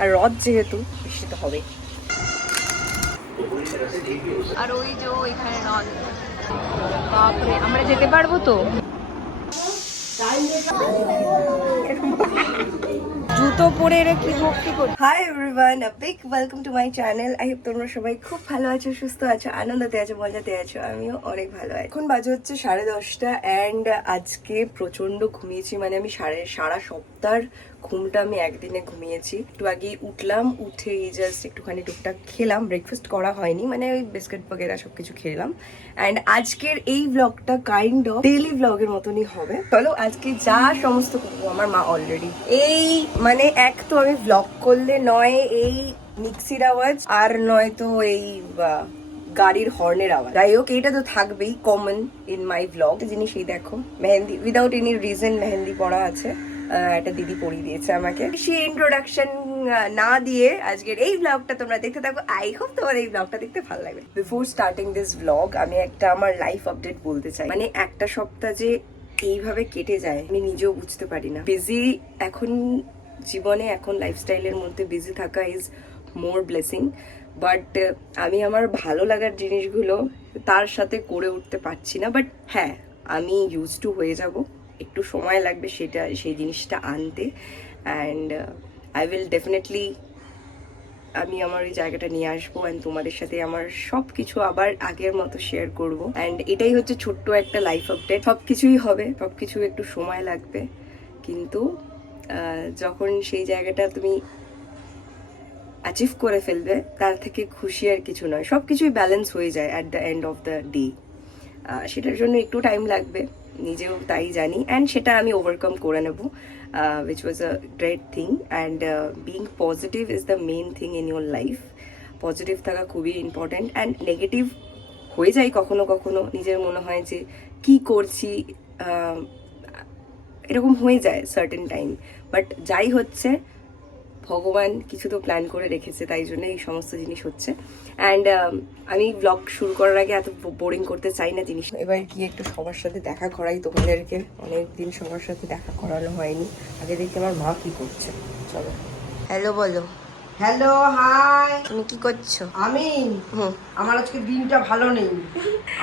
আর রথ যেহেতু বৃষ্টি তো হবে। আর ওই যে ওইখানে রথ। বাপরে আমরা যেতে পারব তো? জুতো পরে এরা কি ভক্তি করছে? Hi everyone a big welcome to my channel I hope তোমরা সবাই খুব ভালো আছো, সুস্থ আছো, আনন্দতে আছো, মজাতে আছো। আমিও অনেক ভালো আছি। এখন বাজে হচ্ছে সাড়ে দশটা অ্যান্ড আজকে প্রচণ্ড ঘুমিয়েছি মানে আমি সাড়ে, সারা সপ্তাহ ঘুমটা আমি একদিনে ঘুমিয়েছি। একটু আগে উঠলাম, উঠে এই জাস্ট একটুখানি টুকটাক খেলাম। ব্রেকফাস্ট করা হয়নি মানে ওই বিস্কিট বগেরা সবকিছু খেলাম। অ্যান্ড আজকের এই ব্লগটা কাইন্ড অফ ডেইলি ব্লগের মতনই হবে। চলো আজকে যা সমস্ত করব, আমার মা অলরেডি এই মানে এক তো আমি ব্লগ করলে নয় এই মিক্সির আওয়াজ, আর নয় তো এই গাড়ির হর্নের আওয়াজ। যাই হোক, এইটা তো থাকবেই কমন ইন মাই ব্লগ জিনিস এই দেখো, mehendi without any reason mehendi পড়া আছে একটা দিদি পরিয়ে দিয়েছে আমাকে। বেশি ইন্ট্রোডাকশন না দিয়ে আজকের এই ব্লগটা তোমরা দেখতে থাকো। আই হোপ তোমার এই ব্লগটা দেখতে ভালো লাগবে। বিফোর স্টার্টিং দিস ব্লগ আমি একটা আমার লাইফ আপডেট বলতে চাই। মানে একটা সপ্তাহ যে এইভাবে কেটে যায়, আমি নিজেও বুঝতে পারি না। বিজি এখন জীবনে এখন লাইফস্টাইলের মধ্যে বিজি থাকা ইজ মোর ব্লেসিং বাট আমি আমার ভালো লাগার জিনিসগুলো তার সাথে করে উঠতে পারছি না। বাট হ্যাঁ আমি ইউজ টু হয়ে যাব। একটু সময় লাগবে সেটা, সেই জিনিসটা আনতে। অ্যান্ড আই উইল ডেফিনেটলি আমি আমার ওই জায়গাটা নিয়ে আসব অ্যান্ড তোমাদের সাথে আমার সব কিছু আবার আগের মতো শেয়ার করব। অ্যান্ড এটাই হচ্ছে ছোট্ট একটা লাইফ আপডেট সব কিছুই হবে সব কিছু একটু সময় লাগবে। কিন্তু যখন সেই জায়গাটা তুমি অ্যাচিভ করে ফেলবে, তার থেকে খুশি আর কিছু নয়। সব কিছুই ব্যালেন্স হয়ে যায় at the end of the day সেটার জন্য একটু টাইম লাগবে, নিজেও তাই জানি। অ্যান্ড সেটা আমি ওভারকাম করে নেব which was a great thing and being positive is the main thing in your life positive থাকা খুবই ইম্পর্ট্যান্ট অ্যান্ড নেগেটিভ হয়ে যায় কখনো কখনো। নিজের মনে হয় যে, কি করছি এরকম হয়ে যায় সার্টেন টাইম বাট যাই হচ্ছে, ভগবান কিছু তো প্ল্যান করে রেখেছে, তাই জন্য এই সমস্ত জিনিস হচ্ছে। অ্যান্ড আমি ব্লগ শুরু করার আগে এত বোরিং করতে চাই না জিনিস। এবার কি একটু সবার সাথে দেখা করাই তোমাদেরকে। অনেক দিন সবার সাথে দেখা করানো হয়নি। আগে দেখি আমার মা কি করছে। চলো। হ্যালো বলো। হ্যালো হাই তুমি কি করছ? আমি আমার আজকে দিনটা ভালো নেই।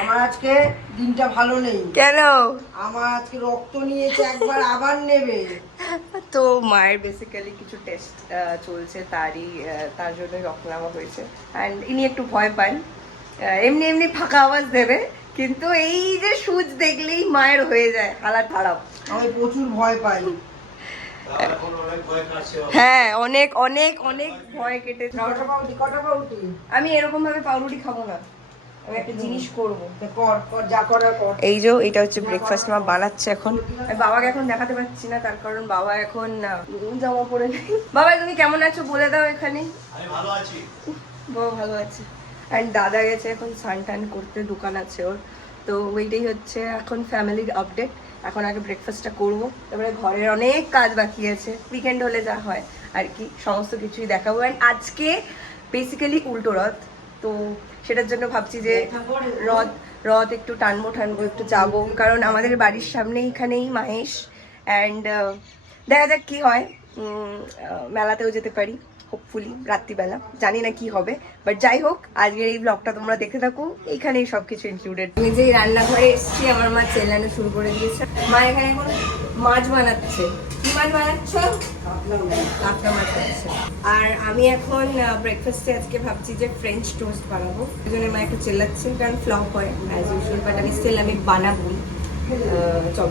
আমার আজকে দিনটা ভালো নেই। কেন? আমার আজকে রক্ত নিয়েছে একবার আবার নেবে। তো মায়ের বেসিক্যালি কিছু টেস্ট চলছে তারই তার জন্যই রক্ত নেওয়া হয়েছে। অ্যান্ড ইনি একটু ভয় পান। এমনি এমনি ফাঁকা আওয়াজ দেবে। কিন্তু এই যে সুচ দেখলেই মায়ের হয়ে যায় হালাত খারাপ। আমি প্রচুর ভয় পাই। হ্যাঁ অনেক অনেক অনেক ভয় কেটে আমি এরকম ভাবে পাউরুটি। খাব না। আমি একটা জিনিস করব। কর কর যা কর। এই যে এটা হচ্ছে ব্রেকফাস্ট মা বানাচ্ছে এখন। আমি বাবাকে এখন দেখাতে পারছি না তার কারণ বাবা এখন আহ, জামা পরে নেই। বাবা তুমি কেমন আছো? বলে দাও এখানে। আমি ভালো আছি। বাবা ভালো আছে। অ্যান্ড দাদা গেছে এখন স্নান টান করতে দোকান আছে ওর। তো ওইটাই হচ্ছে এখন ফ্যামিলির আপডেট এখন আগে ব্রেকফাস্টটা করব। তারপরে ঘরের অনেক কাজ বাকি আছে। উইকেন্ড হলে যা হয় আর কি, সমস্ত কিছুই দেখাবো। অ্যান্ড আজকে বেসিক্যালি উল্টো রথ। তো সেটার জন্য ভাবছি যে রথ রথ একটু টানবো টানবো, একটু যাব। কারণ আমাদের বাড়ির সামনে এখানেই মাহেশ। অ্যান্ড দেখা যাক কি হয়। মেলাতেও যেতে পারি। হোপফুলি রাত্রিবেলা। জানি না কি হবে বাট যাই হোক, আজকের এই ব্লগটা তোমরা দেখে থাকো। এখানেই সবকিছু ইনক্লুডেড আমি যে রান্নাঘরে এসেছি, আমার মা চেল্লানো শুরু করে দিয়েছে। মা এখানে এখন মাছ বানাচ্ছে। কি মাছ বানাচ্ছ? কাতলা মাছ বানাচ্ছে। আর আমি এখন ব্রেকফাস্টে আজকে ভাবছি যে ফ্রেঞ্চ টোস্ট বানাবো। ওই জন্য মা একটু চেল্লাচ্ছে কারণ ফ্লপ হয় অ্যাজ ইউজুয়াল বাট আমি স্টিল আমি বানাবোই। চল।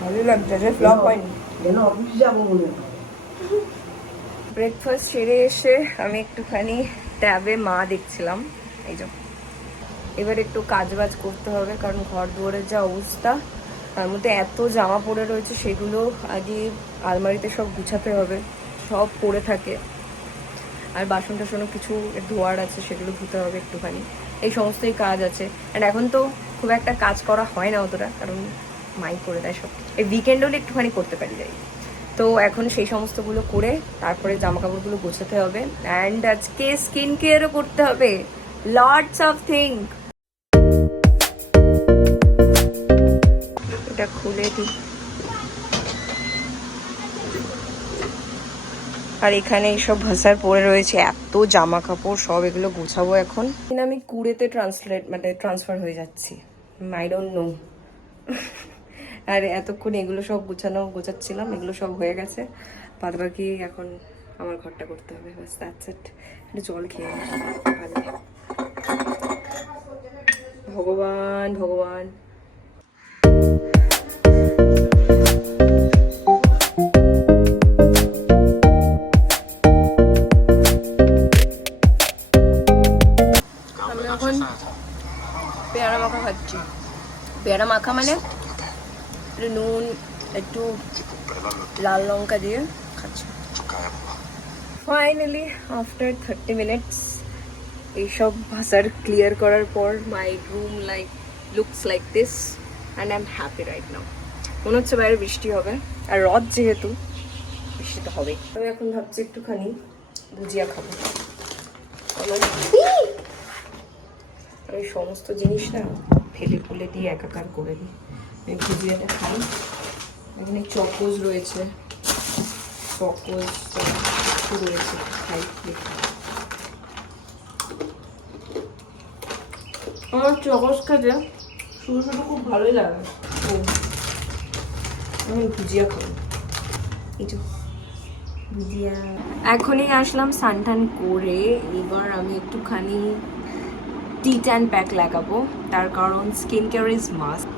ভালো লাগছে ফ্লপ হয়নি। যেন অফিস যাব মনে ব্রেকফাস্ট সেরে এসে আমি একটুখানি ট্যাবে মা দেখছিলাম এই যে। এবার একটু কাজ বাজ করতে হবে কারণ ঘর দুয়ারের যা অবস্থা তার মধ্যে এত জামা পড়ে রয়েছে সেগুলো আগে আলমারিতে সব গুছাতে হবে সব পড়ে থাকে। আর বাসন টাসনও কিছু ধোয়ার আছে সেগুলো ধুতে হবে একটুখানি। এই সমস্তই কাজ আছে। অ্যান্ড এখন তো খুব একটা কাজ করা হয় না অতটা কারণ মাই করে দেয় সব কিছু এই উইকেন্ড হলে একটুখানি করতে পারি যাই। তো এখন সেই সমস্তগুলো করে তারপরে জামা কাপড়গুলো গোছাতে হবে অ্যান্ড আজকে স্কিন কেয়ারও করতে হবে। লটস অফ থিং এটা খুলে দিই আর এখানে এইসব ভাষার পরে রয়েছে এত জামা কাপড় সব এগুলো গোছাবো এখন। আমি কুড়েতে ট্রান্সলেট মানে ট্রান্সফার হয়ে যাচ্ছি। আই ডোন্ট নো আর, এতক্ষণ এগুলো সব গোছানো, গোছাচ্ছিলাম, এগুলো সব হয়ে গেছে। বাদ বাকি এখন আমার ঘরটা করতে হবে। বাস দ্যাটস ইট একটু জল খেয়ে ভগবান ভগবান। লঙ্কা দিয়ে খাচ্ছি। ফাইনালি আফটার থার্টি মিনিটস এইসব ভাষার ক্লিয়ার করার পর my room like looks like this and I am happy right now মনে হচ্ছে বাইরে বৃষ্টি হবে আর রথ যেহেতু বৃষ্টি তো হবেই। আমি এখন ভাবছি একটুখানি ভুজিয়া খাব। আমি সমস্ত জিনিস না ফেলে ফুলে দিয়ে একাকার করে দিই। আমি ভুজিয়াটা খাই। এখানে চকোজ রয়েছে। একটু রয়েছে খাই আমার চকস খেতে শুরু শুরু খুব ভালোই লাগে। ও আমি ভুজিয়া খাব। এই ভুজিয়া। এখনই আসলাম সানটান করে। এবার আমি একটুখানি টি ট্যান প্যাক লাগাবো। তার কারণ স্কিন কেয়ার ইজ মাস্ট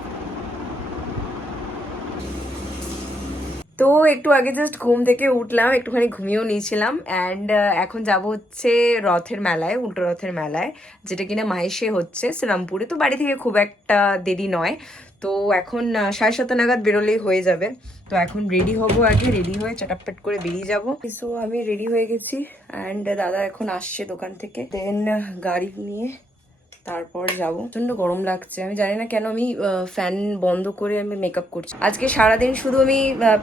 তো একটু আগে জাস্ট ঘুম থেকে উঠলাম, একটুখানি ঘুমিয়েও নিয়েছিলাম অ্যান্ড এখন যাব হচ্ছে রথের মেলায়, উল্টো রথের মেলায়, যেটা কিনা মাহেশে হচ্ছে, শ্রীরামপুরে। তো বাড়ি থেকে খুব একটা দেরি নয়। তো এখন সাড়ে সাতটা নাগাদ বেরোলেই হয়ে যাবে। তো এখন রেডি হব আগে রেডি হয়ে চটাপট করে বেরিয়ে যাব। সো আমি রেডি হয়ে গেছি অ্যান্ড দাদা এখন আসছে দোকান থেকে। দেন গাড়ি নিয়ে তারপর যাব। প্রচণ্ড গরম লাগছে। আমি জানি না কেন আমি ফ্যান বন্ধ করে আমি মেকআপ করছি। আজকে সারাদিন শুধু আমি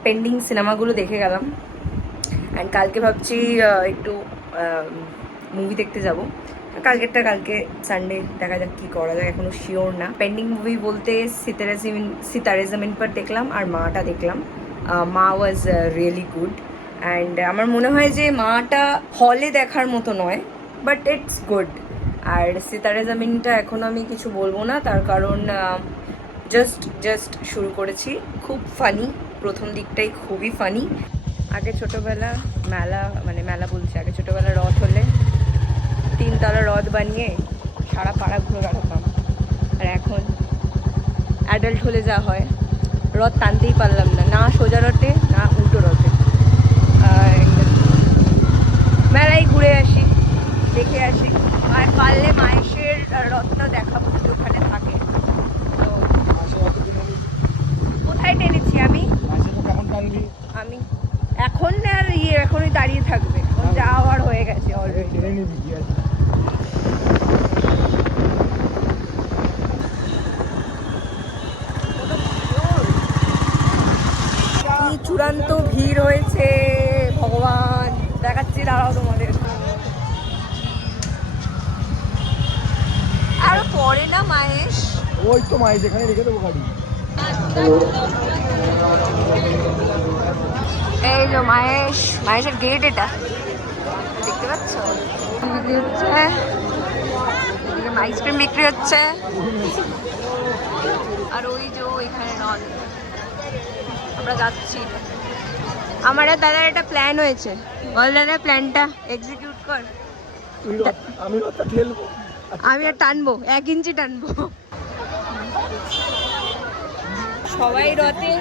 পেন্ডিং সিনেমাগুলো দেখে গেলাম। অ্যান্ড কালকে ভাবছি একটু মুভি দেখতে যাব। কালকেরটা কালকে সানডে দেখা যাক কি করা যায়। এখনও শিওর না। পেন্ডিং মুভি বলতে সিতারে জিমিন সিতারে পর দেখলাম আর মাটা দেখলাম। মা ওয়াজ রিয়েলি গুড অ্যান্ড আমার মনে হয় যে মাটা হলে দেখার মতো নয় বাট ইটস গুড আর সিতারে জামিনটা এখন আমি কিছু বলব না, তার কারণ জাস্ট জাস্ট শুরু করেছি। খুব ফানি প্রথম দিকটাই খুবই ফানি আগে ছোটোবেলা মেলা মানে মেলা বলছি, আগে ছোটোবেলা রথ হলে তিনতলা রথ বানিয়ে সারা পাড়া ঘুরে বেড়াতাম। আর এখন অ্যাডাল্ট হলে যা হয়, রথ টানতেই পারলাম না না সোজা রথে, না উল্টো রথে। মেলায় ঘুরে আসি, দেখে আসি। আর পারলে মায়েশের রত্ন দেখাবো যদি ওখানে থাকে। তো কোথায় টেনেছি আমি? আমি। এখন আর ইয়ে এখনই দাঁড়িয়ে থাকবে। যা যাওয়ার হয়ে গেছে অলরেডি মাই যেখানে রেখে দেবো গাড়ি। এই যে মাহেশ মাহেশের গেট এটা। দেখতে পাচ্ছ? হচ্ছে আইসক্রিম বিক্রি হচ্ছে। আর ওই যে এখানে রথ আমরা যাচ্ছি। আমার দাদার একটা প্ল্যান হয়েছে। বল দাদা প্ল্যানটা এক্সিকিউট কর। আমি আমি আর টানবো এক ইঞ্চি টানবো। সবাই রথে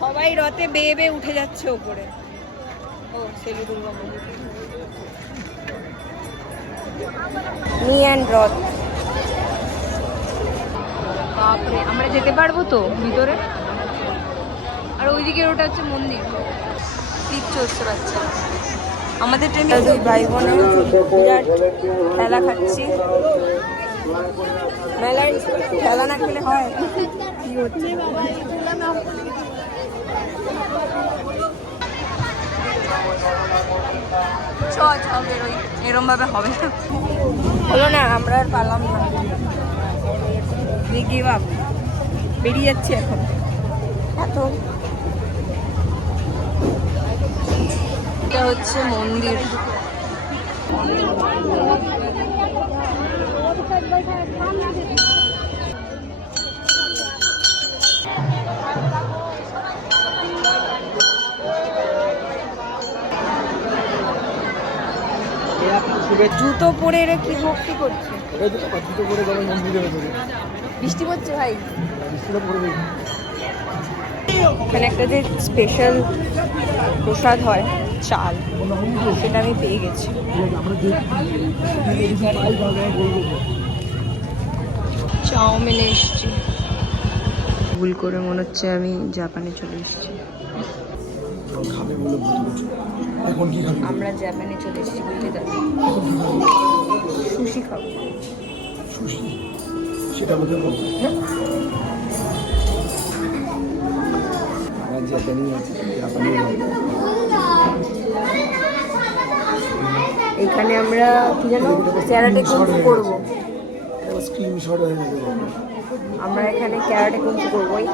সবাই রথে বেয়ে বেয়ে উঠে যাচ্ছে ওপরে। ও সেলু দুর্গা মি অ্যান্ড রথ। বাপরে, আমরা যেতে পারব তো ভিতরে? আর ওইদিকে ওটা হচ্ছে মন্দির। ক্লিপ চলছে বাচ্চা আমাদের ট্রেনে দুই ভাই বোনে বিরাট খেলা খাচ্ছি। মেলায় খেলা না খেলে হয়? কি হচ্ছে? চ চ বেরোই। এরম ভাবে হবে। না হলো না আমরা আর পারলাম না। গিভ আপ বেরিয়ে যাচ্ছে এখন। এত। এটা হচ্ছে মন্দির। জুতো পরে এরা কি ভক্তি করছে? দুটো করে যাবে মন্দিরে বৃষ্টি পড়ছে ভাই? বৃষ্টিটা পড়বে। এখানে একটা যে স্পেশাল প্রসাদ হয় চাল সেটা আমি পেয়ে গেছি আমরা দেখি পাই তাহলে বলব চাউমিনে এসেছি। ভুল করে মনে হচ্ছে আমি জাপানে চলে এসেছি। খাবে বলে বলব এখন কি খাবে? আমরা জাপানে চলে এসেছি বুঝলি তো। সুশি খাব। সুশি? সেটা বোধহয় জাপানি জাপানি এখানে আমরা কি জানো ক্যারাটে কুঞ্চু করব স্ক্রিনশট হয়ে গেছে। আমরা এখানে ক্যারাটে কিন্তু করবোই।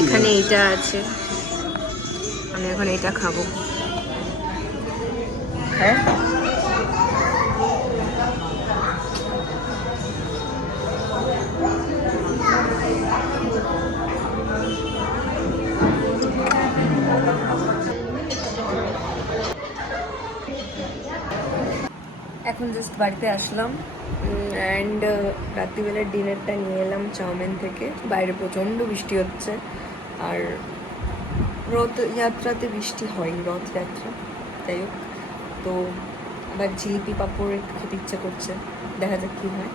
এখানে এটা আছে। আমি এখন এটা খাব। হ্যাঁ? এখন জাস্ট বাড়িতে আসলাম অ্যান্ড রাত্রিবেলার ডিনারটা নিয়ে এলাম চাউমিন থেকে। বাইরে প্রচণ্ড বৃষ্টি হচ্ছে, আর রথযাত্রাতে বৃষ্টি হয় রথযাত্রা। যাই হোক, তো আবার জিলিপি পাঁপড় একটু খেতে ইচ্ছে করছে, দেখা যাক কী হয়।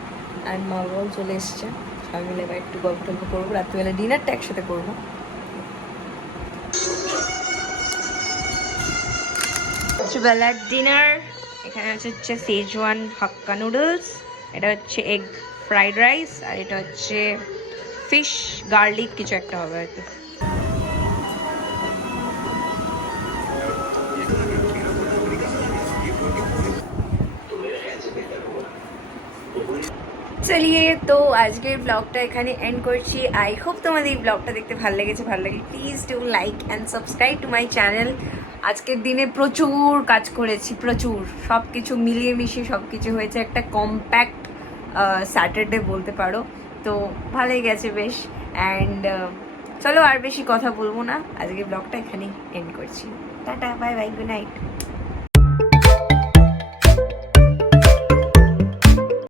আর মা বাবাও চলে এসছে, সবাই মিলে এবার একটু গল্প টল্প করব, রাত্রিবেলা ডিনারটা একসাথে করব। রাত্রিবেলার ডিনার এখানে হচ্ছে সেজওয়ান হাক্কা নুডলস এটা হচ্ছে এগ ফ্রাইড রাইস আর এটা হচ্ছে ফিশ গার্লিক কিছু একটা হবে হয়তো। চলিয়ে তো আজকের ব্লগটা এখানে এন্ড করছি। আই হোপ তোমাদের এই ব্লগটা দেখতে ভালো লেগেছে, ভালো লাগে please do like and subscribe to my channel আজকের দিনে প্রচুর কাজ করেছি, প্রচুর। সব কিছু মিলিয়ে মিশিয়ে সব কিছু হয়েছে। একটা কম্প্যাক্ট স্যাটারডে বলতে পারো। তো ভালোই গেছে বেশ। অ্যান্ড চলো আর বেশি কথা বলব না। আজকে ব্লগটা এখানেই এন্ড করছি। Tata bye bye good night